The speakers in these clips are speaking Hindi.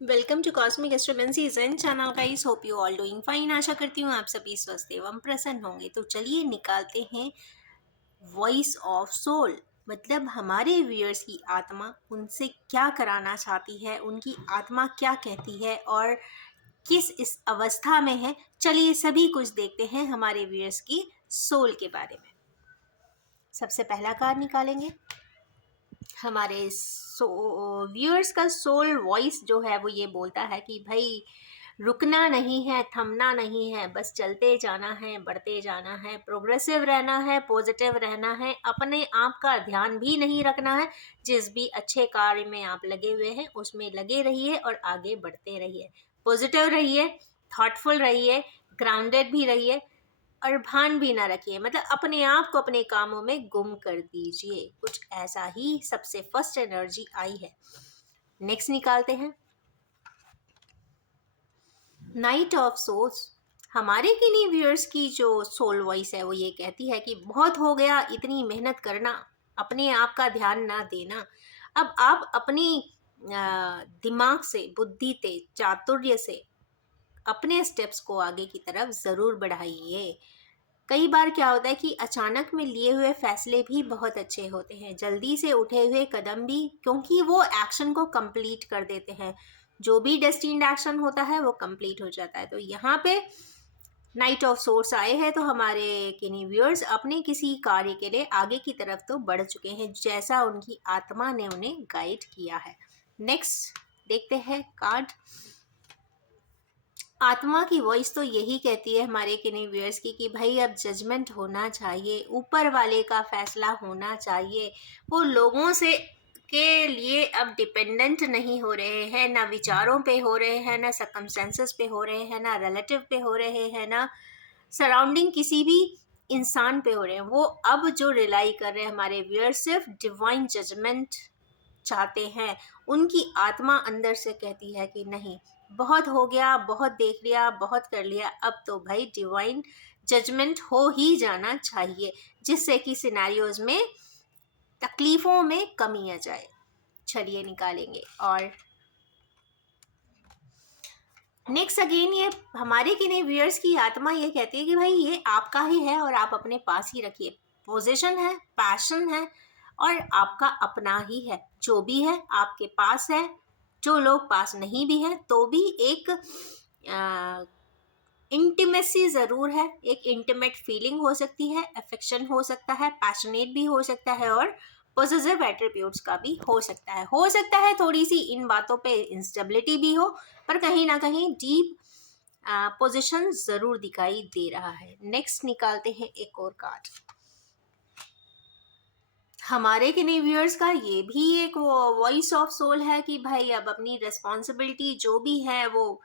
Welcome to cosmic astromancy zen channel guys. Hope you all doing fine. आशा करती हूँ आप सभी स्वस्थ एवं प्रसन्न होंगे। तो चलिए निकालते हैं वॉइस ऑफ सोल, मतलब हमारे व्यूअर्स की आत्मा उनसे क्या कराना चाहती है, उनकी आत्मा क्या कहती है और किस इस अवस्था में है। चलिए सभी कुछ देखते हैं हमारे व्यूअर्स की सोल के बारे में। सबसे पहला कार्ड निकालेंगे। हमारे व्यूअर्स का सोल वॉइस जो है वो ये बोलता है कि भाई रुकना नहीं है, थमना नहीं है, बस चलते जाना है, बढ़ते जाना है, प्रोग्रेसिव रहना है, पॉजिटिव रहना है, अपने आप का ध्यान भी नहीं रखना है। जिस भी अच्छे कार्य में आप लगे हुए हैं उसमें लगे रहिए और आगे बढ़ते रहिए, पॉजिटिव रहिए, थॉटफुल रहिए, ग्राउंडेड भी रहिए और भान भी ना रखिए, मतलब अपने आप को अपने कामों में गुम कर दीजिए। कुछ ऐसा ही सबसे फर्स्ट एनर्जी आई है। नेक्स्ट निकालते हैं नाइट ऑफ सोल्स। हमारे किन्हीं व्यूअर्स की जो सोल वॉइस है वो ये कहती है कि बहुत हो गया इतनी मेहनत करना, अपने आप का ध्यान ना देना। अब आप अपनी दिमाग से, बुद्धि से, चातुर्य से अपने स्टेप्स को आगे की तरफ ज़रूर बढ़ाइए। कई बार क्या होता है कि अचानक में लिए हुए फैसले भी बहुत अच्छे होते हैं, जल्दी से उठे हुए कदम भी, क्योंकि वो एक्शन को कंप्लीट कर देते हैं। जो भी डेस्टिन्ड एक्शन होता है वो कंप्लीट हो जाता है। तो यहाँ पे नाइट ऑफ सोर्स आए हैं तो हमारे किन्हीं व्यूअर्स अपने किसी कार्य के लिए आगे की तरफ तो बढ़ चुके हैं, जैसा उनकी आत्मा ने उन्हें गाइड किया है। नेक्स्ट देखते हैं कार्ड। आत्मा की वॉइस तो यही कहती है हमारे किन्हीं व्यूअर्स की कि भाई अब जजमेंट होना चाहिए, ऊपर वाले का फैसला होना चाहिए। वो लोगों से के लिए अब डिपेंडेंट नहीं हो रहे हैं, ना विचारों पे हो रहे हैं, ना सर्कमस्टेंसेस पे हो रहे हैं, ना रिलेटिव पे हो रहे हैं, ना सराउंडिंग किसी भी इंसान पे हो रहे हैं। वो अब जो रिलाई कर रहे हैं हमारे व्यूअर्स सिर्फ डिवाइन जजमेंट चाहते हैं। उनकी आत्मा अंदर से कहती है कि नहीं, बहुत हो गया, बहुत देख लिया, बहुत कर लिया, अब तो भाई डिवाइन जजमेंट हो ही जाना चाहिए, जिससे कि सिनेरियोज में तकलीफों में कमी आ जाए। चलिए निकालेंगे। और नेक्स्ट अगेन ये हमारे किन्हीं व्यूअर्स की आत्मा ये कहती है कि भाई ये आपका ही है और आप अपने पास ही रखिए। पोजीशन है, पैशन है और आपका अपना ही है। जो भी है आपके पास है, जो लोग पास नहीं भी है तो भी एक इंटीमेसी ज़रूर है, एक इंटीमेट फीलिंग हो सकती है, अफेक्शन हो सकता है, पैशनेट भी हो सकता है और पॉजिटिव एट्रीब्यूट्स का भी हो सकता है थोड़ी सी इन बातों पे इंस्टेबिलिटी भी हो, पर कहीं ना कहीं डीप पोजीशन ज़रूर दिखाई दे रहा है। नेक्स्ट निकालते हैं एक और कार्ड। हमारे किन्हीं व्यूअर्स का ये भी एक वॉइस ऑफ सोल है कि भाई अब अपनी रिस्पॉन्सिबिलिटी जो भी है वो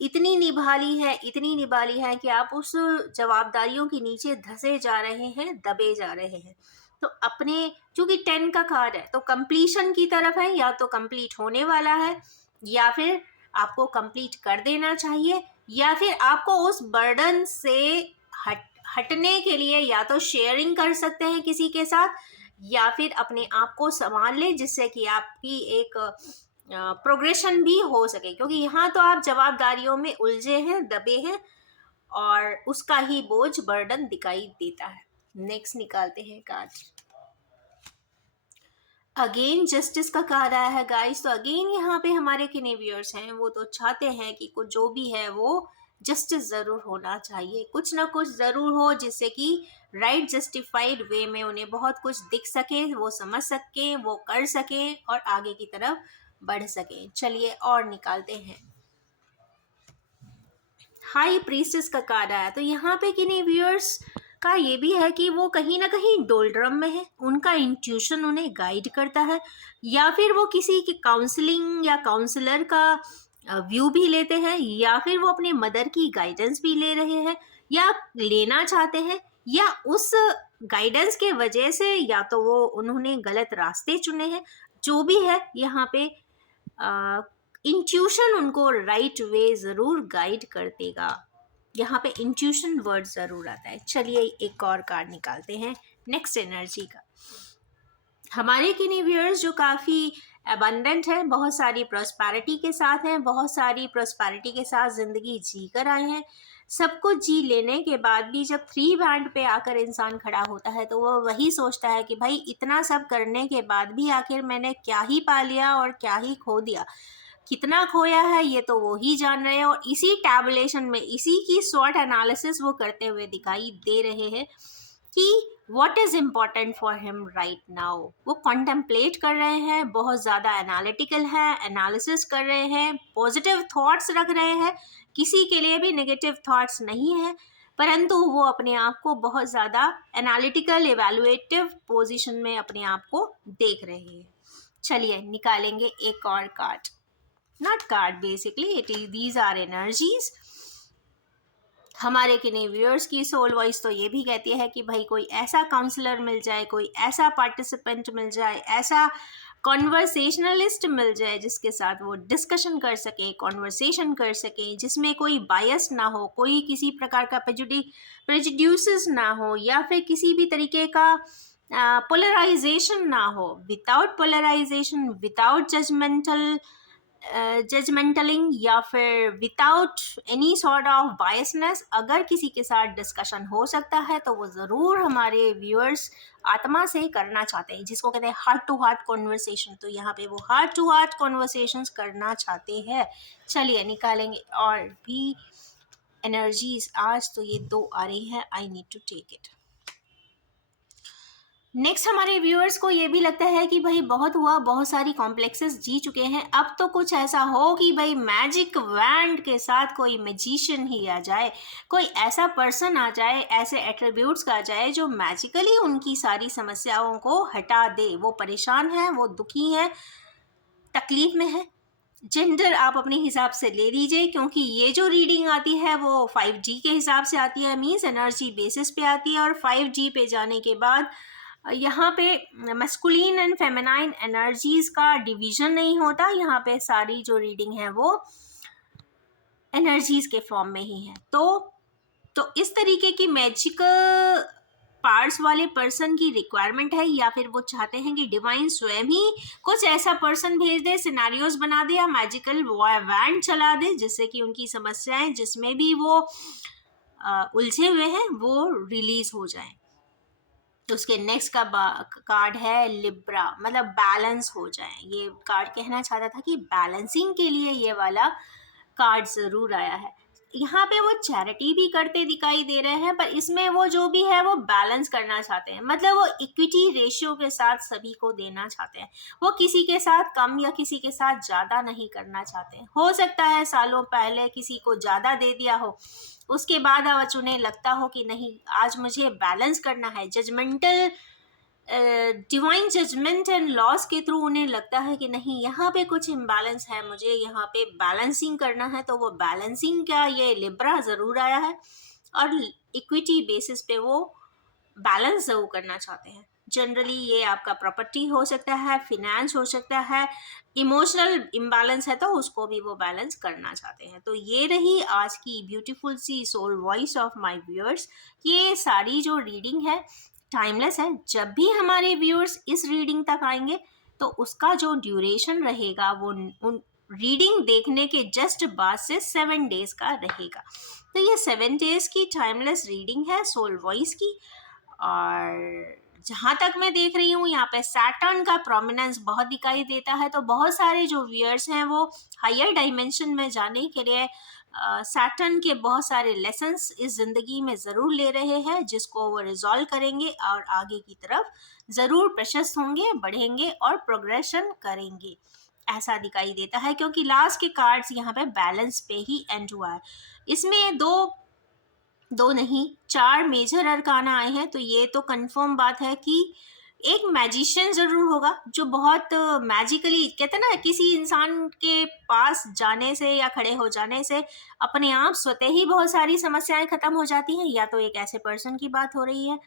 इतनी निभा ली है, इतनी निभा ली है कि आप उस जवाबदारियों के नीचे धंसे जा रहे हैं, दबे जा रहे हैं। तो अपने, क्योंकि 10 का कार्ड है तो कंप्लीशन की तरफ है, या तो कंप्लीट होने वाला है या फिर आपको कंप्लीट कर देना चाहिए, या फिर आपको उस बर्डन से हटने के लिए या तो शेयरिंग कर सकते हैं किसी के साथ, या फिर अपने आप को संभाल लें जिससे कि आपकी एक प्रोग्रेशन भी हो सके, क्योंकि यहाँ तो आप जवाबदारियों में उलझे हैं, दबे हैं और उसका ही बोझ, बर्डन दिखाई देता है। नेक्स्ट निकालते हैं कार्ड। अगेन जस्टिस का कार्ड आया है गाइस। तो अगेन यहाँ पे हमारे किन्हीं व्यूअर्स हैं वो तो चाहते हैं कि कुछ जो भी है वो जस्टिस ज़रूर होना चाहिए, कुछ ना कुछ ज़रूर हो जिससे कि राइट जस्टिफाइड वे में उन्हें बहुत कुछ दिख सके, वो समझ सकें, वो कर सकें और आगे की तरफ बढ़ सकें। चलिए और निकालते हैं। हाई प्रीस्टेस का कार्ड आया। तो यहाँ पे किन्हीं व्यूअर्स का ये भी है कि वो कहीं ना कहीं डोलड्रम में है, उनका इंट्यूशन उन्हें गाइड करता है, या फिर वो किसी की काउंसलिंग या काउंसलर का व्यू भी लेते हैं, या फिर वो अपने मदर की गाइडेंस भी ले रहे हैं या लेना चाहते हैं, या उस गाइडेंस के वजह से या तो वो उन्होंने गलत रास्ते चुने हैं। जो भी है यहाँ पे इंट्यूशन उनको राइट वे ज़रूर गाइड कर देगा। यहाँ पे इंट्यूशन वर्ड ज़रूर आता है। चलिए एक और कार्ड निकालते हैं नेक्स्ट एनर्जी का। हमारे किन्हीं व्यूअर्स जो काफ़ी अबंडेंट है, बहुत सारी प्रॉस्पेरिटी के साथ हैं, बहुत सारी प्रॉस्पेरिटी के साथ ज़िंदगी जी कर आए हैं। सब कुछ जी लेने के बाद भी जब थ्री बैंड पे आकर इंसान खड़ा होता है तो वो वही सोचता है कि भाई इतना सब करने के बाद भी आखिर मैंने क्या ही पा लिया और क्या ही खो दिया। कितना खोया है ये तो वो ही जान रहे हैं, और इसी टैबुलेशन में इसी की स्वॉट एनालिसिस वो करते हुए दिखाई दे रहे हैं कि what is important for him right now. वो कॉन्टेम्पलेट कर रहे हैं, बहुत ज़्यादा एनालिटिकल है, एनालिसिस कर रहे हैं, पॉजिटिव थॉट्स रख रहे हैं, किसी के लिए भी नेगेटिव थॉट्स नहीं है, परंतु वो अपने आप को बहुत ज़्यादा एनालिटिकल इवैल्यूएटिव पोजीशन में अपने आप को देख रहे हैं। चलिए निकालेंगे एक और card, not card basically it is these are energies. हमारे किन्हीं व्यूअर्स की सोल वॉइस तो ये भी कहती है कि भाई कोई ऐसा काउंसलर मिल जाए, कोई ऐसा पार्टिसिपेंट मिल जाए, ऐसा कॉन्वर्सेशनलिस्ट मिल जाए जिसके साथ वो डिस्कशन कर सके, कॉन्वर्सेशन कर सके, जिसमें कोई बायस ना हो, कोई किसी प्रकार का प्रेजुड्यूसेस ना हो, या फिर किसी भी तरीके का पोलराइजेशन ना हो। विदाउट पोलराइजेशन, विदाउट जजमेंटलिंग, या फिर without any sort of biasness, अगर किसी के साथ डिस्कशन हो सकता है तो वो ज़रूर हमारे व्यूअर्स आत्मा से करना चाहते हैं, जिसको कहते हैं हार्ट टू हार्ट कॉन्वर्सेशन। तो यहाँ पे वो हार्ट टू हार्ट कॉन्वर्सेशंस करना चाहते हैं। चलिए निकालेंगे और भी एनर्जीज। आज तो ये दो आ रही है, I need to take it. Next हमारे व्यूअर्स को ये भी लगता है कि भाई बहुत हुआ, बहुत सारी कॉम्प्लेक्सेस जी चुके हैं, अब तो कुछ ऐसा हो कि भाई मैजिक वैंड के साथ कोई मैजिशियन ही आ जाए, कोई ऐसा पर्सन आ जाए, ऐसे एट्रीब्यूट्स आ जाए जो मैजिकली उनकी सारी समस्याओं को हटा दे। वो परेशान है, वो दुखी है, तकलीफ में है। जेंडर आप अपने हिसाब से ले लीजिए, क्योंकि ये जो रीडिंग आती है वो 5G के हिसाब से आती है, मीन्स एनर्जी बेसिस पे आती है, और 5G पे जाने के बाद यहाँ पे मैस्कुलिन एंड फेमिनाइन एनर्जीज का डिवीजन नहीं होता। यहाँ पे सारी जो रीडिंग है वो एनर्जीज के फॉर्म में ही है। तो इस तरीके की मैजिकल पार्ट्स वाले पर्सन की रिक्वायरमेंट है, या फिर वो चाहते हैं कि डिवाइन स्वयं ही कुछ ऐसा पर्सन भेज दे, सिनेरियोज बना दे, या मैजिकल वैंड चला दे, जिससे कि उनकी समस्याएं जिसमें भी वो उलझे हुए हैं वो रिलीज हो जाएं। तो उसके नेक्स्ट का कार्ड है लिब्रा, मतलब बैलेंस हो जाए। ये कार्ड कहना चाहता था कि बैलेंसिंग के लिए ये वाला कार्ड ज़रूर आया है। यहाँ पे वो चैरिटी भी करते दिखाई दे रहे हैं, पर इसमें वो जो भी है वो बैलेंस करना चाहते हैं, मतलब वो इक्विटी रेशियो के साथ सभी को देना चाहते हैं। वो किसी के साथ कम या किसी के साथ ज़्यादा नहीं करना चाहते। हो सकता है सालों पहले किसी को ज़्यादा दे दिया हो, उसके बाद आज उन्हें लगता हो कि नहीं, आज मुझे बैलेंस करना है। Judgemental divine judgement and laws के थ्रू उन्हें लगता है कि नहीं, यहाँ पे कुछ इम्बैलेंस है, मुझे यहाँ पे बैलेंसिंग करना है। तो वो बैलेंसिंग का ये लिब्रा ज़रूर आया है, और इक्विटी बेसिस पे वो बैलेंस ज़रूर करना चाहते हैं। जनरली ये आपका प्रॉपर्टी हो सकता है, फिनेंस हो सकता है, इमोशनल इम्बैलेंस है तो उसको भी वो बैलेंस करना चाहते हैं। तो ये रही आज की beautiful sea soul voice of my viewers. ये सारी जो रीडिंग है टाइमलेस है। जब भी हमारे व्यूअर्स इस रीडिंग तक आएंगे तो उसका जो ड्यूरेशन रहेगा वो उन रीडिंग देखने के जस्ट बाद से 7 डेज का रहेगा। तो ये 7 डेज की टाइमलेस रीडिंग है सोल वॉइस की। और जहाँ तक मैं देख रही हूँ यहाँ पे सैटर्न का प्रोमिनेंस बहुत दिखाई देता है। तो बहुत सारे जो व्यूअर्स हैं वो हायर डायमेंशन में जाने के लिए सैटर्न के बहुत सारे लेसन्स इस ज़िंदगी में ज़रूर ले रहे हैं, जिसको वो रिजॉल्व करेंगे और आगे की तरफ ज़रूर प्रशस्त होंगे, बढ़ेंगे और प्रोग्रेशन करेंगे, ऐसा दिखाई देता है। क्योंकि लास्ट के कार्ड्स यहाँ पे बैलेंस पे ही एंड हुआ है। इसमें दो नहीं 4 मेजर अरकाना आए हैं। तो ये तो कंफर्म बात है कि एक मैजिशियन ज़रूर होगा जो बहुत मैजिकली, कहते हैं ना, किसी इंसान के पास जाने से या खड़े हो जाने से अपने आप स्वतः ही बहुत सारी समस्याएं ख़त्म हो जाती हैं। या तो एक ऐसे पर्सन की बात हो रही है,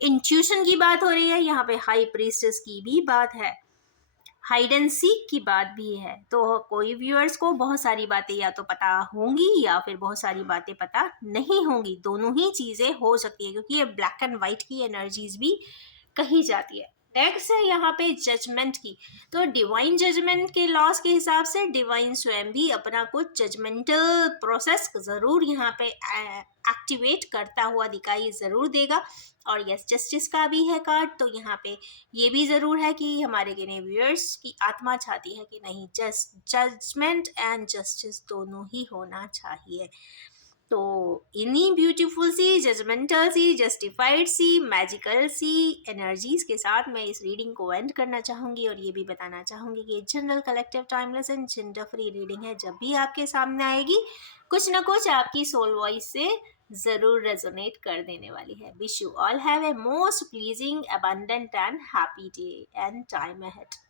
इंट्यूशन की बात हो रही है, यहाँ पे हाई प्रीस्टेस की भी बात है, हाइड एंड सीक की बात भी है। तो कोई व्यूअर्स को बहुत सारी बातें या तो पता होंगी या फिर बहुत सारी बातें पता नहीं होंगी, दोनों ही चीज़ें हो सकती है, क्योंकि ये ब्लैक एंड वाइट की एनर्जीज भी कही जाती है। नेक्स्ट है यहाँ पे जजमेंट की। तो डिवाइन जजमेंट के लॉस के हिसाब से डिवाइन स्वयं भी अपना कुछ जजमेंटल प्रोसेस ज़रूर यहाँ पे एक्टिवेट करता हुआ दिखाई ज़रूर देगा। और यस, जस्टिस का भी है कार्ड, तो यहाँ पे ये भी ज़रूर है कि हमारे गिने व्यूअर्स की आत्मा चाहती है कि नहीं, जजमेंट एंड जस्टिस दोनों ही होना चाहिए। तो इन्हीं ब्यूटीफुल सी, जजमेंटल सी, जस्टिफाइड सी, मैजिकल सी एनर्जीज के साथ मैं इस रीडिंग को एंड करना चाहूँगी और ये भी बताना चाहूँगी कि general collective timeless and gender free reading है। जब भी आपके सामने आएगी, कुछ ना कुछ आपकी सोल वॉइस से ज़रूर रेजोनेट कर देने वाली है। Wish you all have a most pleasing, abundant and happy day and time ahead.